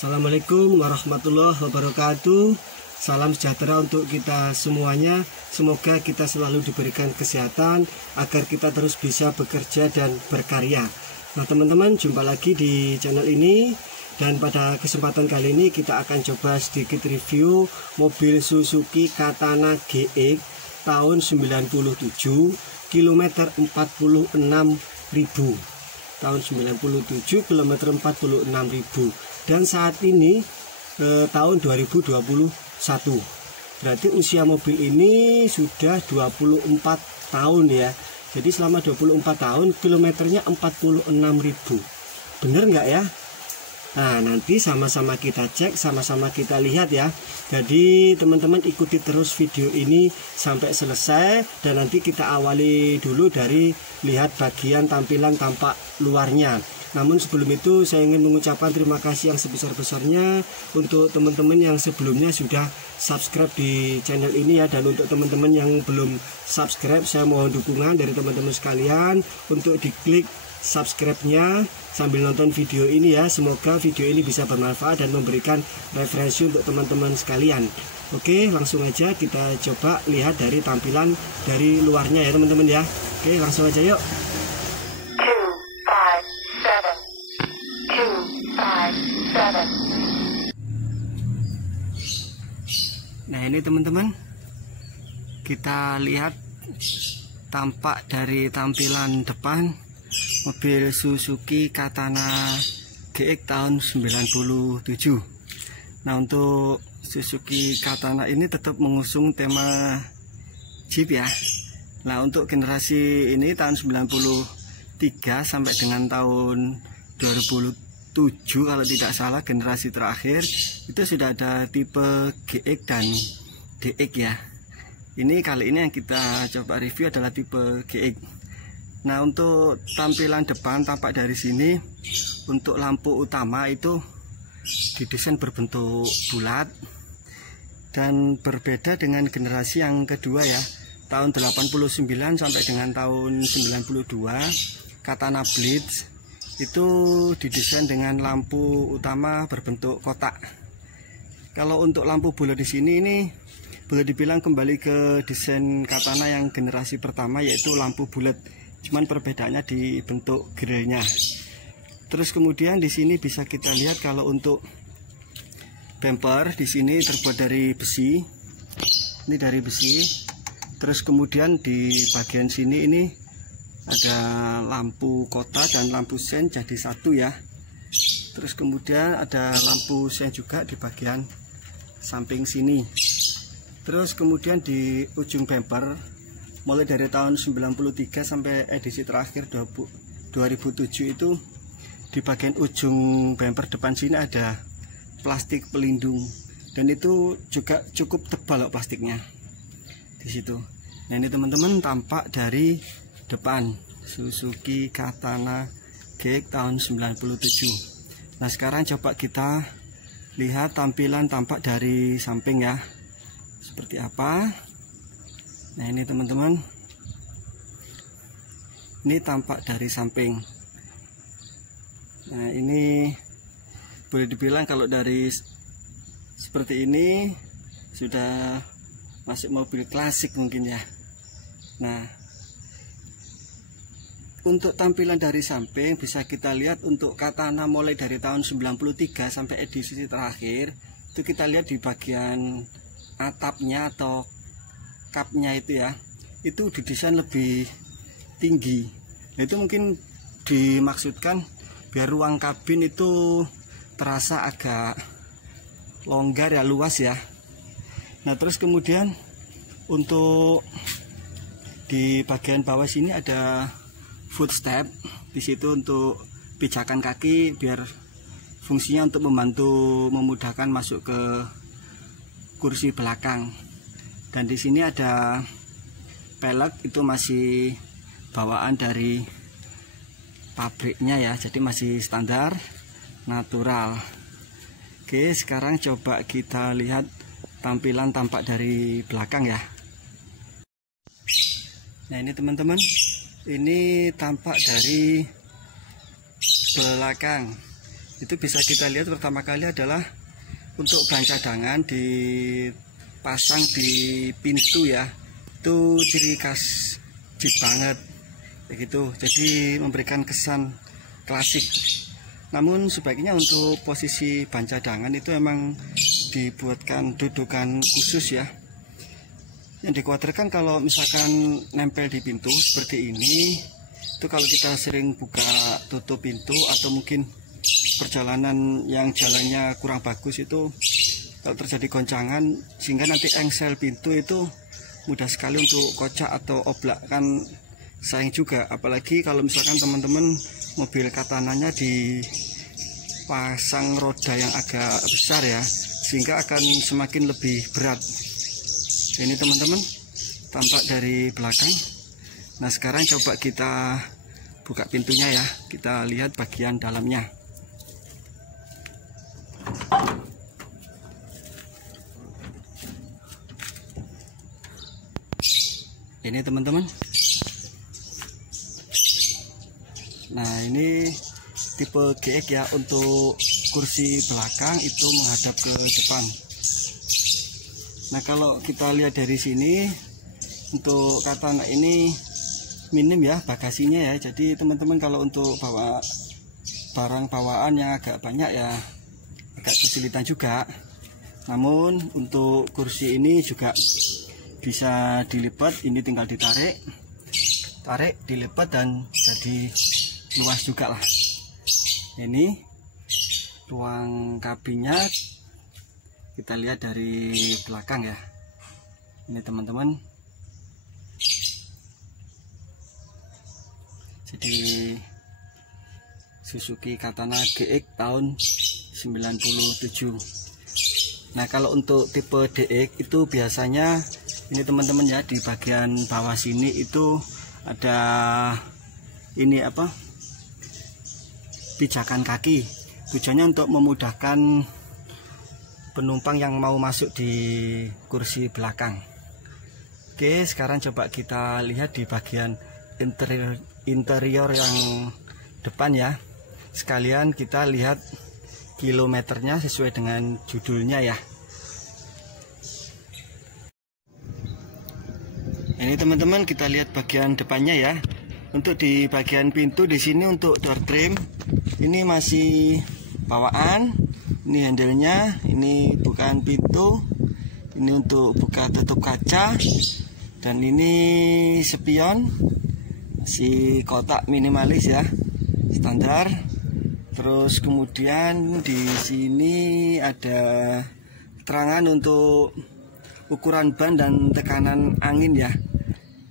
Assalamualaikum warahmatullahi wabarakatuh. Salam sejahtera untuk kita semuanya. Semoga kita selalu diberikan kesehatan agar kita terus bisa bekerja dan berkarya. Nah teman-teman, jumpa lagi di channel ini. Dan pada kesempatan kali ini kita akan coba sedikit review mobil Suzuki Katana GX tahun 97, kilometer 46.000. Tahun 97, kilometer 46.000. Dan saat ini tahun 2021. Berarti usia mobil ini sudah 24 tahun ya. Jadi selama 24 tahun kilometernya 46.000. Bener nggak ya? Nah nanti sama-sama kita cek, sama-sama kita lihat ya. Jadi teman-teman ikuti terus video ini sampai selesai. Dan nanti kita awali dulu dari lihat bagian tampilan tampak luarnya. Namun sebelum itu saya ingin mengucapkan terima kasih yang sebesar-besarnya untuk teman-teman yang sebelumnya sudah subscribe di channel ini ya. Dan untuk teman-teman yang belum subscribe, saya mohon dukungan dari teman-teman sekalian untuk diklik subscribe-nya sambil nonton video ini ya. Semoga video ini bisa bermanfaat dan memberikan referensi untuk teman-teman sekalian. Oke, langsung aja kita coba lihat dari tampilan dari luarnya ya teman-teman ya. Oke, langsung aja yuk. Nah ini teman-teman, kita lihat tampak dari tampilan depan mobil Suzuki Katana GX tahun 97. Nah untuk Suzuki Katana ini tetap mengusung tema Jeep ya. Nah untuk generasi ini tahun 93 sampai dengan tahun 2007 kalau tidak salah, generasi terakhir itu sudah ada tipe GX dan DX ya. Ini kali ini yang kita coba review adalah tipe GX. Nah untuk tampilan depan tampak dari sini. Untuk lampu utama itu didesain berbentuk bulat dan berbeda dengan generasi yang kedua ya, tahun 89 sampai dengan tahun 92 Katana Blitz itu didesain dengan lampu utama berbentuk kotak. Kalau untuk lampu bulat di sini ini boleh dibilang kembali ke desain Katana yang generasi pertama, yaitu lampu bulat. Cuman perbedaannya di bentuk grillnya. Terus kemudian di sini bisa kita lihat kalau untuk bumper di sini terbuat dari besi. Ini dari besi. Terus kemudian di bagian sini ini ada lampu kota dan lampu sen jadi satu ya. Terus kemudian ada lampu sen juga di bagian samping sini. Terus kemudian di ujung bumper mulai dari tahun 93 sampai edisi terakhir 2007 itu di bagian ujung bumper depan sini ada plastik pelindung dan itu juga cukup tebal loh plastiknya di situ. Nah ini teman-teman tampak dari depan Suzuki Katana GX tahun 97. Nah sekarang coba kita lihat tampilan tampak dari samping ya, seperti apa. Nah ini teman-teman, ini tampak dari samping. Nah ini boleh dibilang kalau dari seperti ini sudah masuk mobil klasik mungkin ya. Nah untuk tampilan dari samping bisa kita lihat untuk Katana mulai dari tahun 93 sampai edisi terakhir itu kita lihat di bagian atapnya atau kapnya itu ya, itu didesain lebih tinggi. Nah, itu mungkin dimaksudkan biar ruang kabin itu terasa agak longgar ya, luas ya. Nah terus kemudian untuk di bagian bawah sini ada footstep di situ untuk pijakan kaki biar fungsinya untuk membantu memudahkan masuk ke kursi belakang. Dan di sini ada pelek, itu masih bawaan dari pabriknya ya, jadi masih standar natural. Oke, sekarang coba kita lihat tampilan tampak dari belakang ya. Nah ini teman-teman, ini tampak dari belakang. itu bisa kita lihat pertama kali adalah untuk ban cadangan dipasang di pintu ya. Itu ciri khas Jeep banget begitu, jadi memberikan kesan klasik. Namun sebaiknya untuk posisi ban cadangan itu emang dibuatkan dudukan khusus ya. Yang dikhawatirkan kalau misalkan nempel di pintu seperti ini, itu kalau kita sering buka tutup pintu atau mungkin perjalanan yang jalannya kurang bagus, itu kalau terjadi goncangan sehingga nanti engsel pintu itu mudah sekali untuk kocak atau oblak, kan sayang juga. Apalagi kalau misalkan teman-teman mobil katananya dipasang roda yang agak besar ya, sehingga akan semakin lebih berat. Ini teman-teman tampak dari belakang. Nah sekarang coba kita buka pintunya ya, kita lihat bagian dalamnya. Ini teman-teman. Nah ini tipe GX ya, untuk kursi belakang itu menghadap ke depan. Nah kalau kita lihat dari sini, untuk Katana ini minim ya bagasinya ya, jadi teman-teman kalau untuk bawa barang bawaan yang agak banyak ya agak kesulitan juga. Namun untuk kursi ini juga bisa dilipat, ini tinggal ditarik, dilipat dan jadi luas juga lah. Ini ruang kabinnya kita lihat dari belakang ya. Ini teman-teman, jadi Suzuki Katana GX tahun 97. Nah kalau untuk tipe DX itu biasanya ini teman-teman ya, di bagian bawah sini itu ada ini apa, pijakan kaki. Tujuannya untuk memudahkan penumpang yang mau masuk di kursi belakang. Oke, sekarang coba kita lihat di bagian interior yang depan ya. Sekalian kita lihat kilometernya sesuai dengan judulnya ya. Ini teman-teman kita lihat bagian depannya ya. Untuk di bagian pintu di sini untuk door trim ini masih bawaan. Ini handle-nya, ini bukan pintu. Ini untuk buka tutup kaca. Dan ini spion, masih kotak minimalis ya, standar. Terus kemudian di sini ada keterangan untuk ukuran ban dan tekanan angin ya.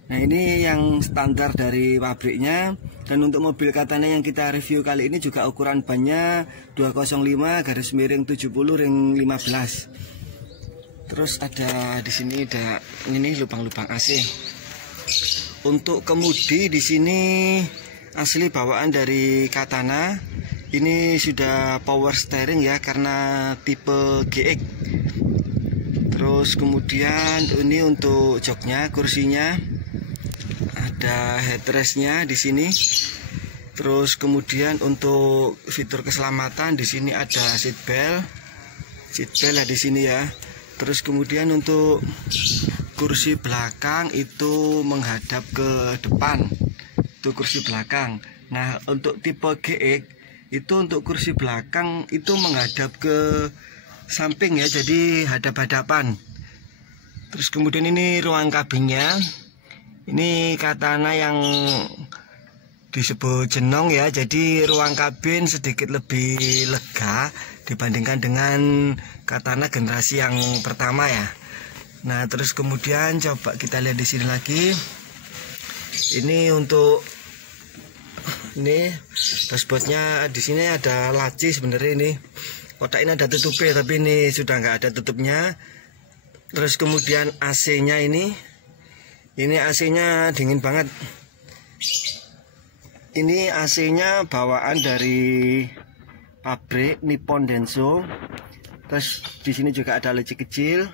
Nah ini yang standar dari pabriknya. Dan untuk mobil Katana yang kita review kali ini juga ukuran bannya 205/70/15. Terus ada di sini ada ini lubang-lubang AC. Untuk kemudi di sini asli bawaan dari Katana. Ini sudah power steering ya karena tipe GX. Terus kemudian ini untuk joknya, kursinya, ada headrestnya di sini. Terus kemudian untuk fitur keselamatan di sini ada seat belt ya di sini ya. Terus kemudian untuk kursi belakang itu menghadap ke depan, itu kursi belakang. Nah untuk tipe GX itu untuk kursi belakang itu menghadap ke samping ya, jadi hadap-hadapan. Terus kemudian ini ruang kabinnya. Ini Katana yang disebut jenong ya, jadi ruang kabin sedikit lebih lega dibandingkan dengan Katana generasi yang pertama ya. Nah terus kemudian coba kita lihat di sini lagi. Ini untuk ini dashboardnya, di sini ada laci sebenarnya. Ini kotak ini ada tutupnya tapi ini sudah nggak ada tutupnya. Terus kemudian AC-nya ini AC-nya dingin banget. Ini AC-nya bawaan dari pabrik Nippon Denso. Terus di sini juga ada leci kecil.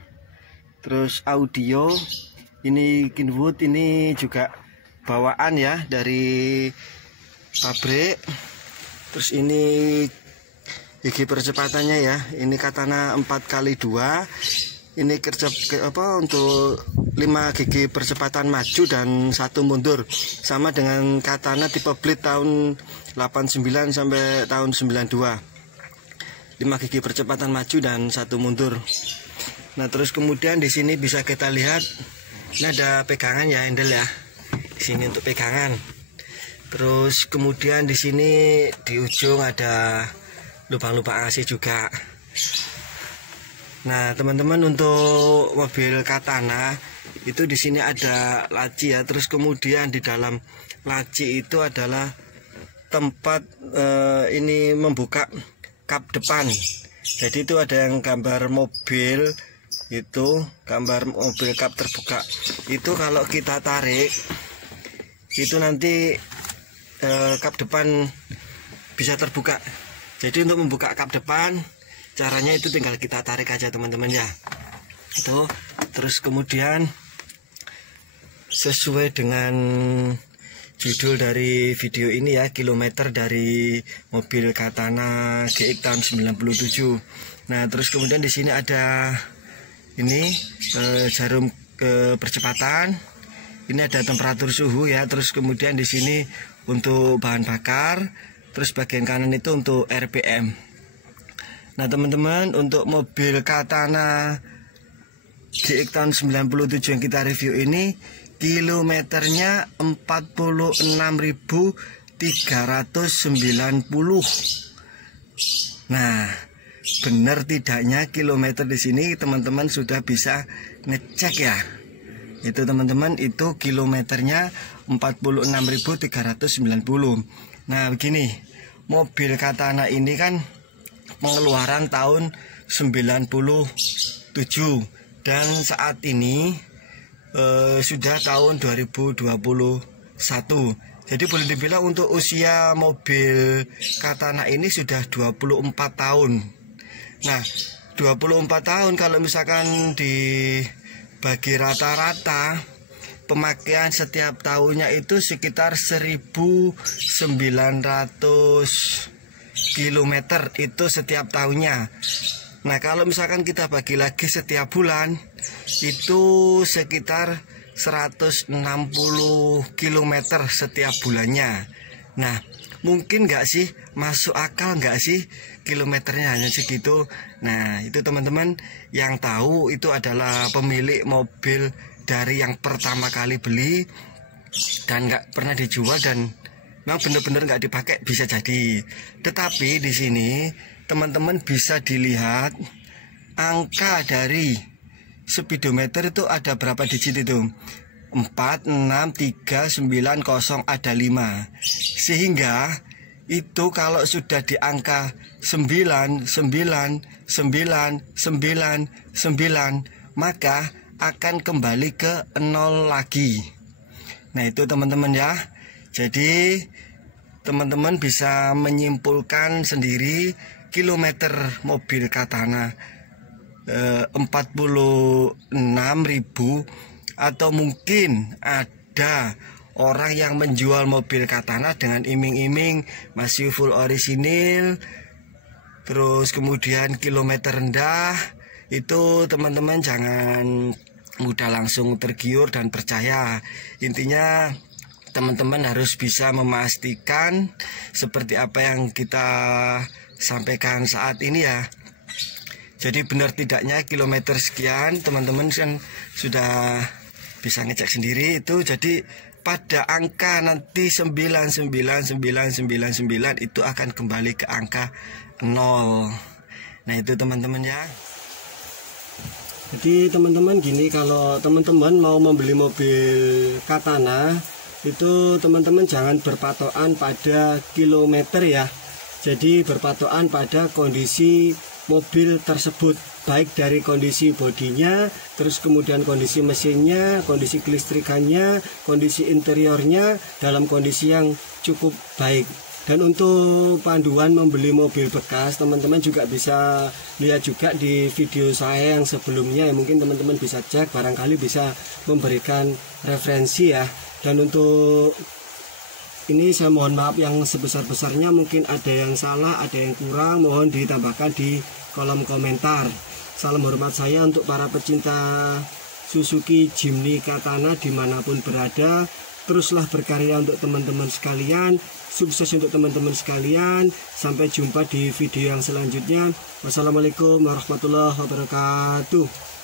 Terus audio. Ini Kenwood, ini juga bawaan ya dari pabrik. Terus ini gigi percepatannya ya. Ini katana 4x2. Ini kerja untuk 5 gigi percepatan maju dan 1 mundur. Sama dengan katana tipe blade tahun 89 sampai tahun 92. 5 gigi percepatan maju dan 1 mundur. Nah, terus kemudian di sini bisa kita lihat ini ada pegangan ya, handle ya. Di sini untuk pegangan. Terus kemudian di sini di ujung ada lubang-lubang AC juga. Nah, teman-teman, untuk mobil katana itu di sini ada laci ya. Terus kemudian di dalam laci itu adalah tempat ini membuka kap depan. Jadi itu ada yang gambar mobil, itu gambar mobil kap terbuka. Itu kalau kita tarik itu nanti kap depan bisa terbuka. Jadi untuk membuka kap depan caranya itu tinggal kita tarik aja teman-teman ya. Itu terus kemudian sesuai dengan judul dari video ini ya, kilometer dari mobil katana GX tahun 97. Nah, terus kemudian di sini ada ini jarum percepatan. Ini ada temperatur suhu ya. Terus kemudian di sini untuk bahan bakar. Terus bagian kanan itu untuk RPM. Nah, teman-teman, untuk mobil katana GX tahun 97 yang kita review ini kilometernya 46.390. Nah, benar tidaknya kilometer di sini teman-teman sudah bisa ngecek ya. Itu teman-teman, itu kilometernya 46.390. Nah, begini, mobil katana ini kan pengeluaran tahun 97 dan saat ini sudah tahun 2021. Jadi boleh dibilang untuk usia mobil katana ini sudah 24 tahun. Nah, 24 tahun kalau misalkan dibagi rata-rata, pemakaian setiap tahunnya itu sekitar 1.900 km itu setiap tahunnya. Nah, kalau misalkan kita bagi lagi setiap bulan itu sekitar 160 km setiap bulannya. Nah, mungkin nggak sih, masuk akal nggak sih kilometernya hanya segitu? Nah, itu teman-teman yang tahu itu adalah pemilik mobil dari yang pertama kali beli dan nggak pernah dijual dan memang benar-benar nggak dipakai, bisa jadi. Tetapi di sini teman-teman bisa dilihat angka dari speedometer itu ada berapa digit itu? 4, 6, 3, 9, 0, ada 5. Sehingga itu kalau sudah di angka 9, 9, 9, 9, 9, maka akan kembali ke 0 lagi. Nah, itu teman-teman ya. Jadi teman-teman bisa menyimpulkan sendiri kilometer mobil katana 46.000, atau mungkin ada orang yang menjual mobil katana dengan iming-iming masih full orisinil, terus kemudian kilometer rendah. Itu teman-teman jangan mudah langsung tergiur dan percaya. Intinya teman-teman harus bisa memastikan seperti apa yang kita sampaikan saat ini ya. Jadi benar tidaknya kilometer sekian teman-teman kan sudah bisa ngecek sendiri itu. Jadi pada angka nanti 99999 itu akan kembali ke angka 0. Nah, itu teman-teman ya. Jadi teman-teman gini, kalau teman-teman mau membeli mobil katana itu teman-teman jangan berpatokan pada kilometer ya. Jadi berpatokan pada kondisi mobil tersebut, baik dari kondisi bodinya, terus kemudian kondisi mesinnya, kondisi kelistrikannya, kondisi interiornya dalam kondisi yang cukup baik. Dan untuk panduan membeli mobil bekas, teman-teman juga bisa lihat juga di video saya yang sebelumnya ya, mungkin teman-teman bisa cek, barangkali bisa memberikan referensi ya. Dan untuk ini saya mohon maaf yang sebesar-besarnya, mungkin ada yang salah, ada yang kurang, mohon ditambahkan di kolom komentar. Salam hormat saya untuk para pecinta Suzuki Jimny Katana dimanapun berada. Teruslah berkarya untuk teman-teman sekalian, sukses untuk teman-teman sekalian. Sampai jumpa di video yang selanjutnya. Wassalamualaikum warahmatullahi wabarakatuh.